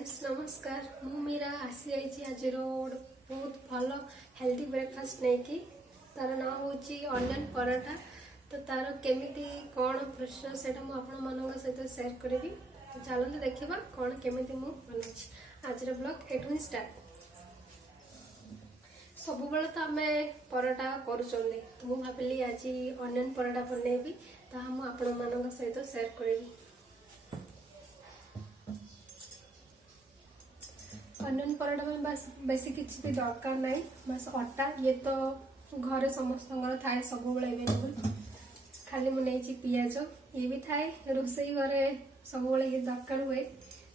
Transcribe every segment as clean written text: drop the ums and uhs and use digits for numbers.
Friends नमस्कार मु मीरा आसी जाइए आज बहुत भल हेल्दी ब्रेकफास्ट नहीं कि तार ना हूँ ऑनियन पराठा। तो तार केमिति कौन प्रोसेस से सहित शेयर करी। तो चलते देखा कौन केमिति मु बनाऊँ। आज ब्लॉग एठू ही स्टार्ट। सब बेले तो आम पराठा करुँच तो मुझे भाविली आज ऑनियन पराठा बनैबी मुझे सहित शेयर करी। ऑनियन पराठा में बस बेसी किसी भी दरकार नहीं, बस अटा ये तो घरे समस्त थाए सब अवेलेबल। खाली मुझे पियाज ये भी थाए रोसई घरे सब ये दरकार हुए।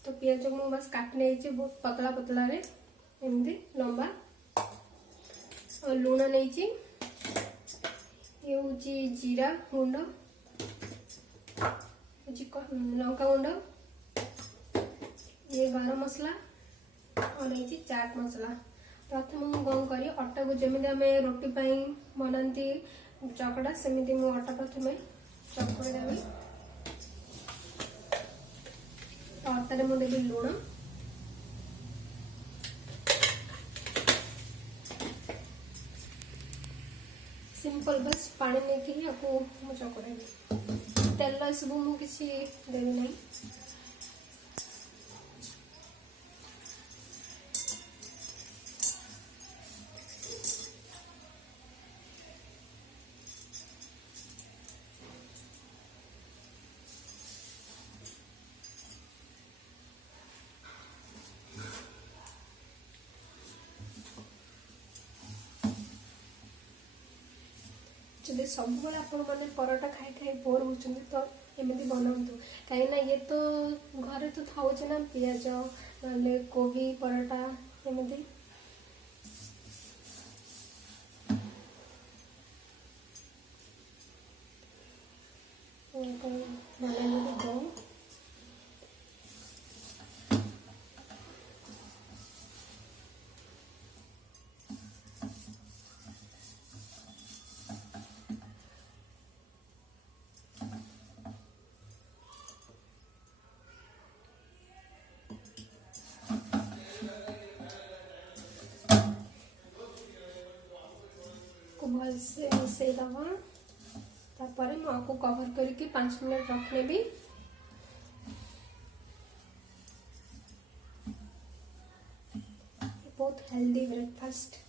तो पियाज को बस काट नहीं बहुत पतला पतला रे एमती लंबा। और लुण नहीं ये हूँ जीरा गुंड लंका गुंड ये गरम मसला और ये चाट मसला। प्रथम मुझे कौन करी अटा को जमी आम रोटी बनाती चकड़ा सेमती मुझे अटा प्रथम चकड़ी देवी। अटारे मुझे देवी लुण सिंपल बस पानी नहीं चकड़ी तेल सब मुझे देवी नहीं। जब सब मैंने पराठा खाई खाई बोर होती तो एमती बनातु कहीं ये तो घरे तो था ना पियाज ना कोबी पराठा एमती। भलसे मिसई दवा तापर मुझे कवर करके 5 मिनट रखनेबी। बहुत हेल्दी ब्रेकफास्ट।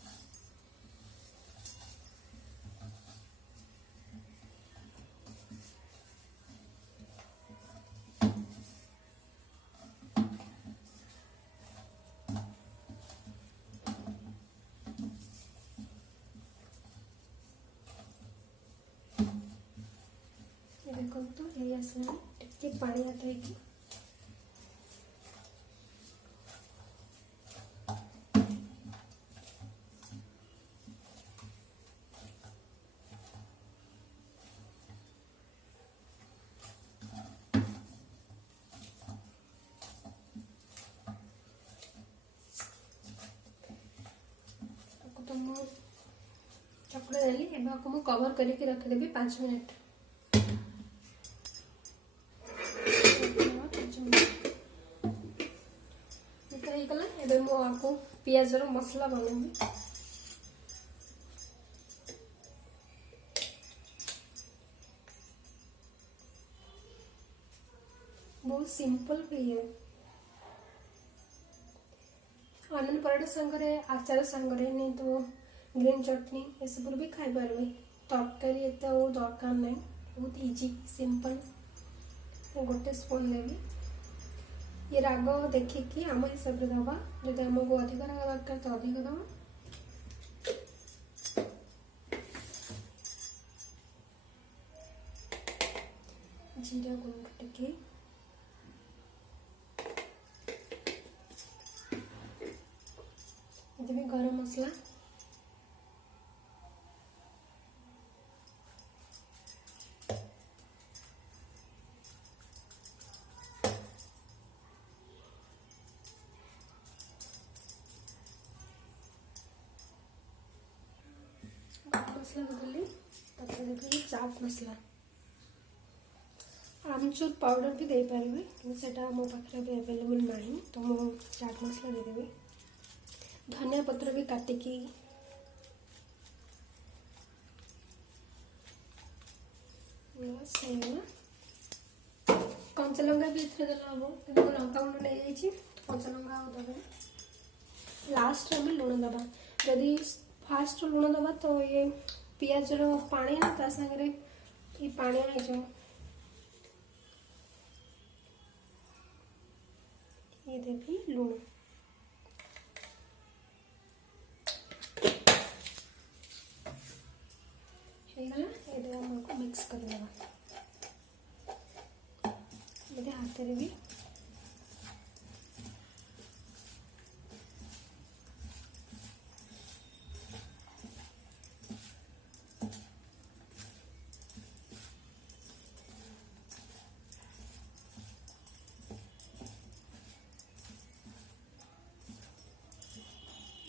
देखो तो ये आसला टिके पानी आता है कि तो मु चकड़ा देली एबा को कवर करके रखदेवी 5 मिनट। आपको पियाज मसला बनैबी। बहुत सिंपल भी है। ऑनियन पराठा सांगरे आचार सांगरे नहीं तो ग्रीन चटनी ये सब भी खाई पारे। तरकारी एत दरकार नहीं, बहुत इजी सिंपल। गोटे स्पून देवी ये राग देखिकी आम हिसाब से दबा। जब आमको अधिक राग दरकार तो अधिक दबा। जीरा गुंड टिके भी गरम मसला मसला बदली देखिए चाट मसला आमचूर पाउडर भी दे पारे कि मो पाखे भी अवेलेबल नहीं तो मुझे चाट मसला देदेवी धनिया पत्र भी काटिकी कंचा लंका भी इतने देना हम कि लंका गुंड नहीं जाइए कंचा लंका दबा लास्ट में लुण दबा जदि फास्ट लुण दबा तो ये पियाज पानी ना ता सागरे ये पानी हो ये देवी लुण मिक्स कर हाथ में भी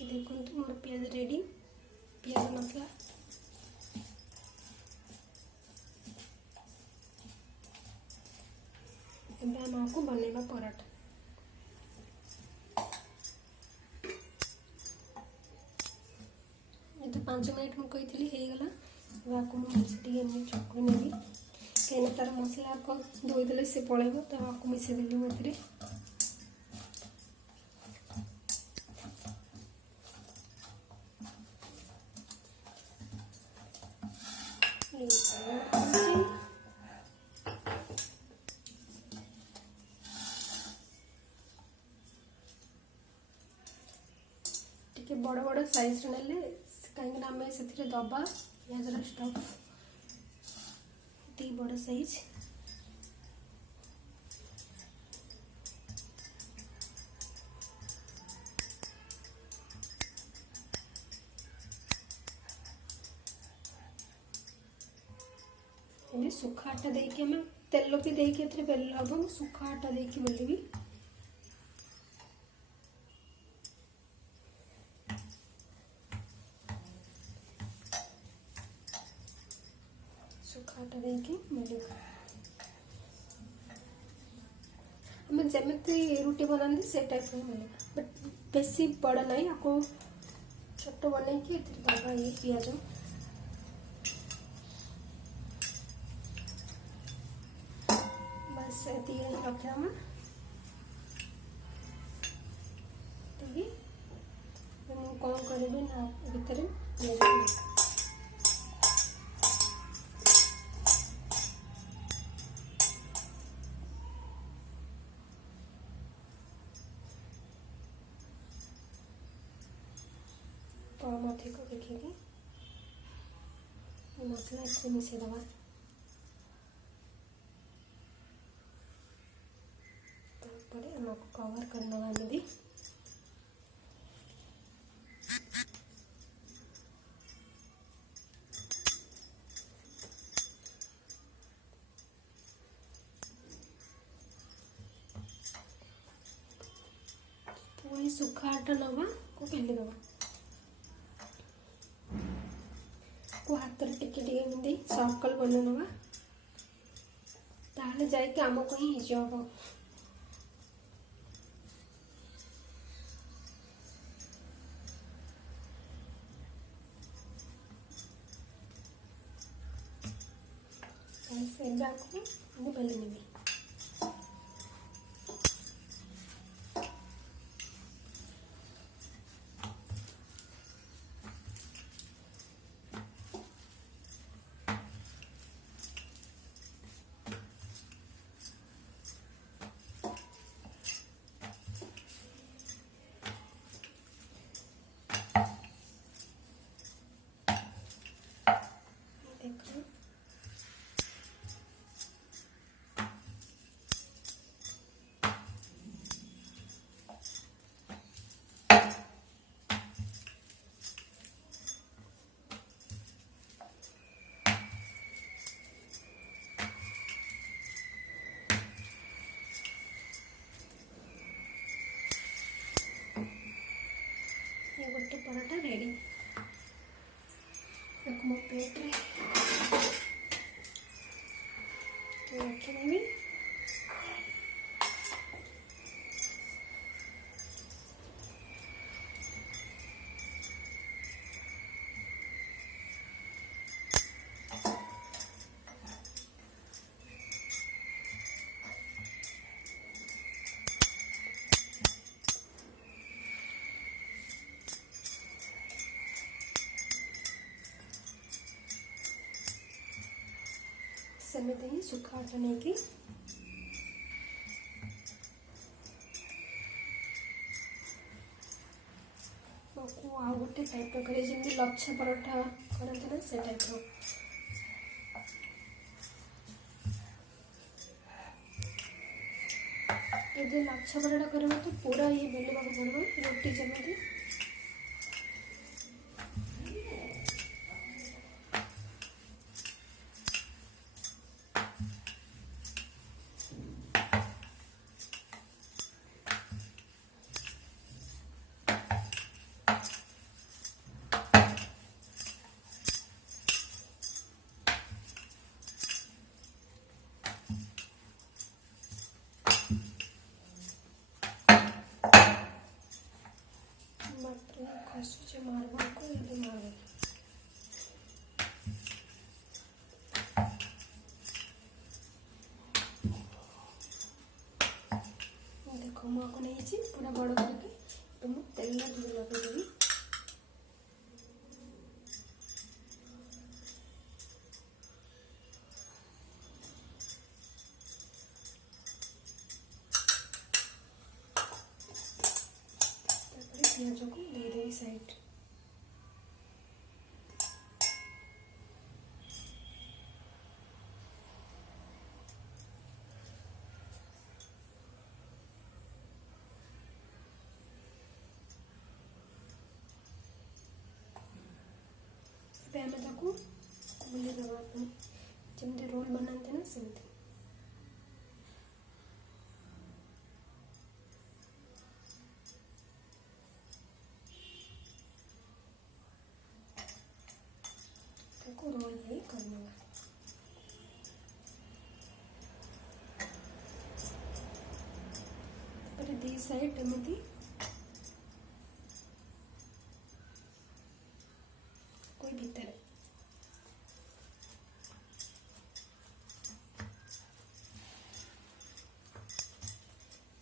देखो मोर पियाज रेडी पियाज मसला आपको बनवा पराठा ये तो 5 मिनट मुझे कही आपको मुझे चकुड़ी नेबी कहीं तार मसला आपको धोईदे से पलैब तो आपको मिसेदेली मुझे बड़ बड़ साइज ने कहीं आम से दबा पियाजर स्टफ ये बड़ साइज सुखा आटा देके आम तेल भी देके बेल हम सुखा आटा देके बेलबी सुखा आटा देके बेलबा आम जमी रुटी बनाते से टाइप बेलबा बट बेसी बड़ा नहीं आपको छोट बन के दबा ये पियाज बस रखे हम कौन करी ना भितर कम अधिक देखिए मसला इसमें मिसे दबा कवर करना आमदी पुणी सुखा आटा नवा को बेली दबा को हाथ रे टिके टिके सर्कल बना नवा ताहले जाके आमको ही इजी हम को बेली नेबी देखो ये गोटे पराठा रेडी मो प्लेट रखी सेमती ही सुखा अटा नहीं कि आउ गोटे टाइप कर जमी लच्छा पराठा करते ना से टाइप यदि लच्छा पराठा करवा तो पूरा ये बेलवा पड़ो रोटी जमी खसुचे मार्बल को ये मार्बल देखो मुझे नहीं पूरा बड़ करके तो मुझे तेल लगेदेवी पियाज को देदेवी साइड आम बुले दबा जमी रोल बनाते ना सेमती रोल ही करना दी साइड एमती कोई भीतर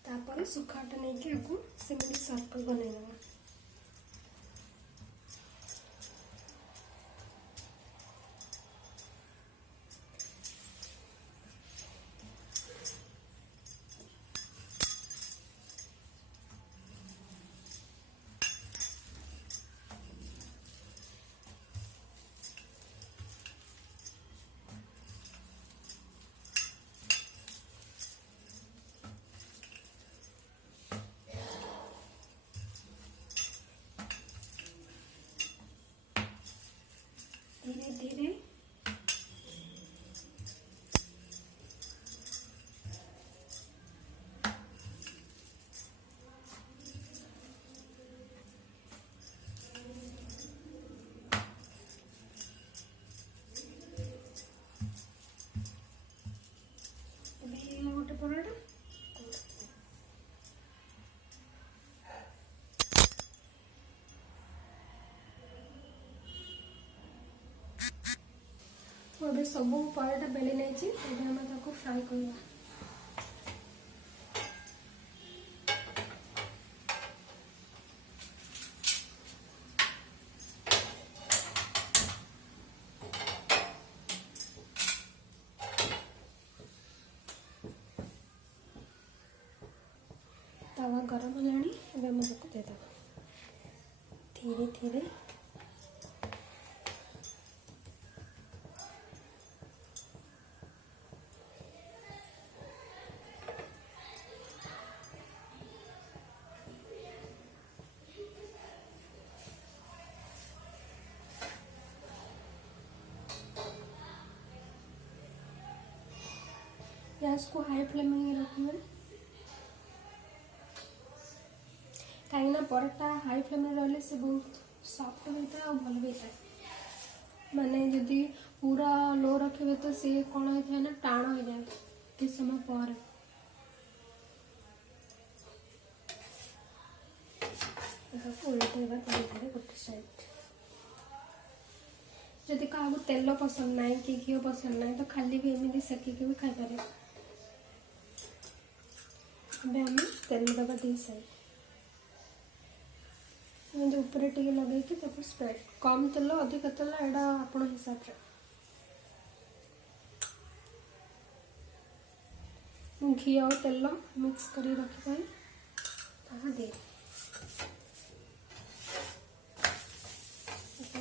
तापर सुखाटा नहीं कि आपको सेमती सर्कल बनैदेवा धीरे धीरे गोटे पराठा सब पराठा बेले नहीं फ्राए करवा तवा गरम है देदेवा धीरे धीरे गैस को हाई फ्लेम में ही रखना कहीं पराठा हाई फ्लेम में रही से बहुत सॉफ्ट होता है और भल भी होता है माने जदि पूरा लो रखे तो सी कौन होता है ना टाण हो जाए कि समय पर उल्टेगा धीरे गोटे साइड जदि क्या तेल पसंद ना कि घी पसंद ना तो खाली भी एमती सेकिक भी खाईपर आम तेल दबा दी साइड ऊपर टे लगे स्प्रेड कम तेल अधिक तेल यहाँ आप हिसाब से घी और तेल मिक्स कर रखिए दे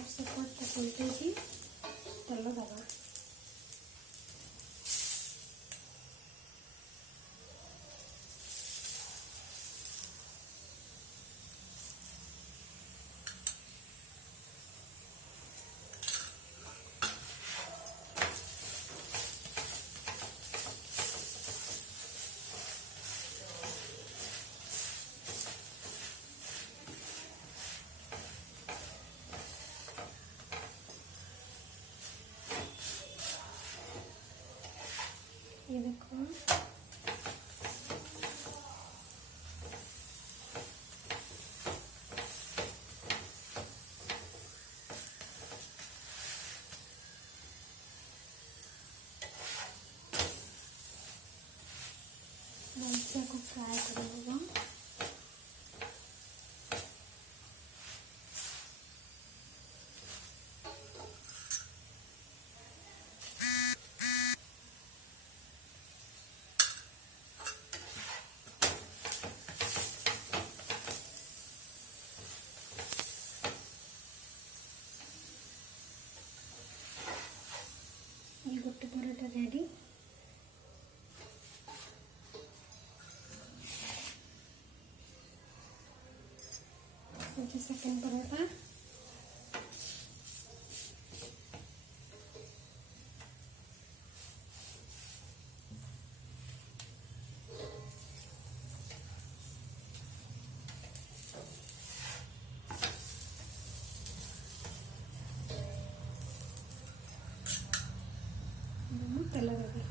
सेपट उल्टे तेल दबा ये देखो भलसे को फ्राई कर ये गोटे पराठा रेडी सेकेंड पराठा तेल देवी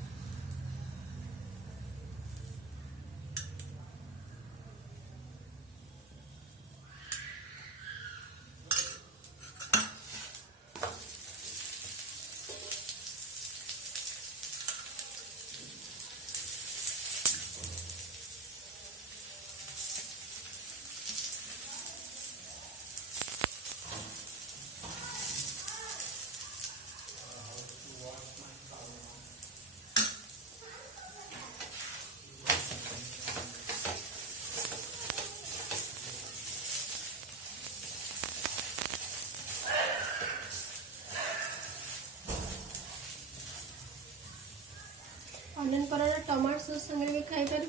अनियन पराठा टमाटो सॉस संगे भी खाई पारे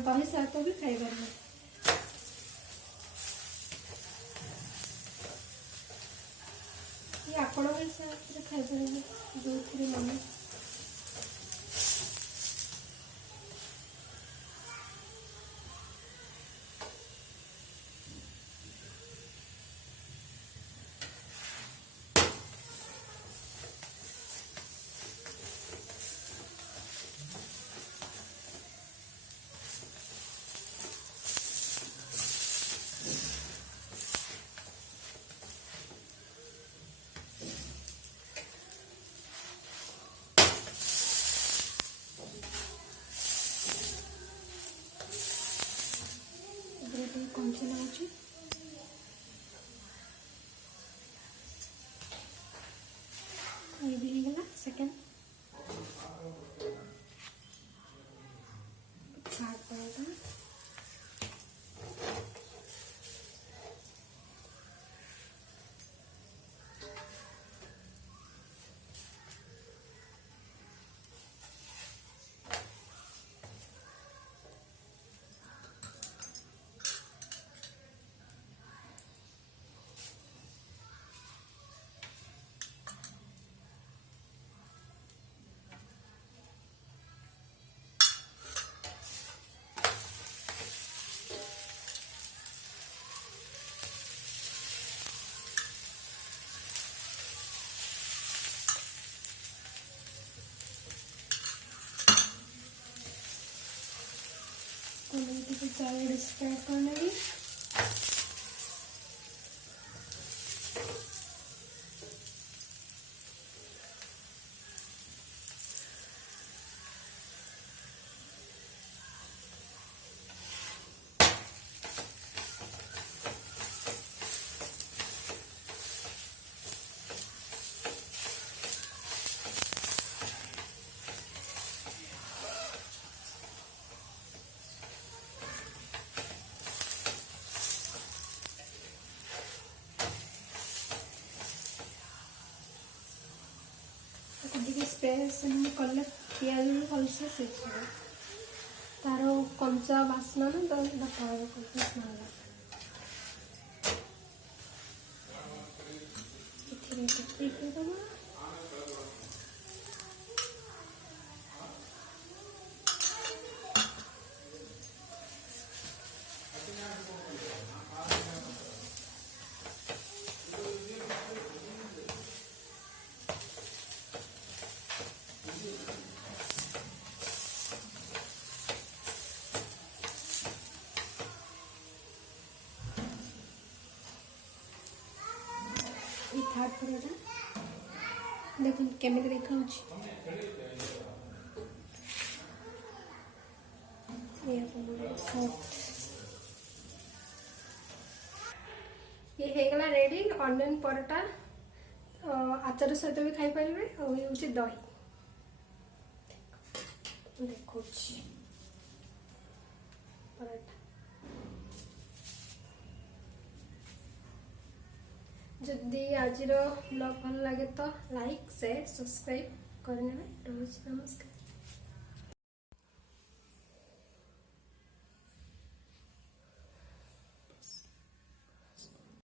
दही सहित भी खाई पारे ये आपण हिसाब से खाई पारे जो थी मन कंचा लगे ये भी गला सेकेंड थर्ड पराठा तो मैं चावल स्प्रेड कर लेंगे अधिक स्पेस कले पिज भलसे सीझे तार कंचा बास्ना ना तो स्मेल थार्ड पराठा देखो केमी देखा ये हेगला रेडी ऑनियन पराठा आचार सहित भी खाई पारे और ये हूँ दही देखो पराठा जदि आज ब्लॉग भल लगे तो लाइक शेयर सब्सक्राइब करने में रोज नमस्कार।